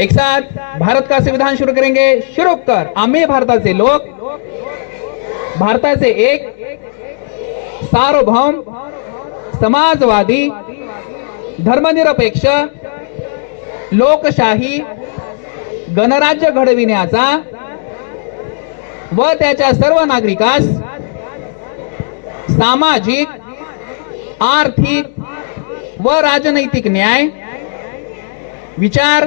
एक साथ भारत का संविधान शुरू करेंगे। शुरू कर। आम्ही भारताचे लोक। भारताचे एक। सार्वभौम। समाजवादी। धर्मनिरपेक्ष। लोकशाही। गणराज्य घडविण्याचा। व त्याच्या सर्व नागरिकास सामाजिक आर्थिक व राजनैतिक न्याय। विचार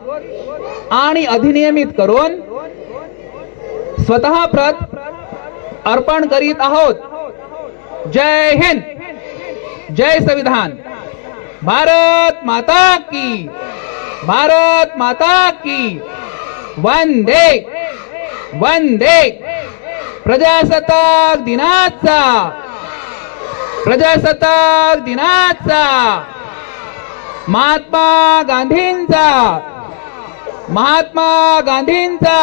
आणि अधिनियमित करून स्वतः प्रत अर्पण करीत आहोत. जय हिंद. जय संविधान. भारत माता की भारत माता की वंदे वंदे. प्रजासत्ताक दिनाचा प्रजासत्ताक दिनाचा महात्मा गांधींचा महात्मा गांधींचा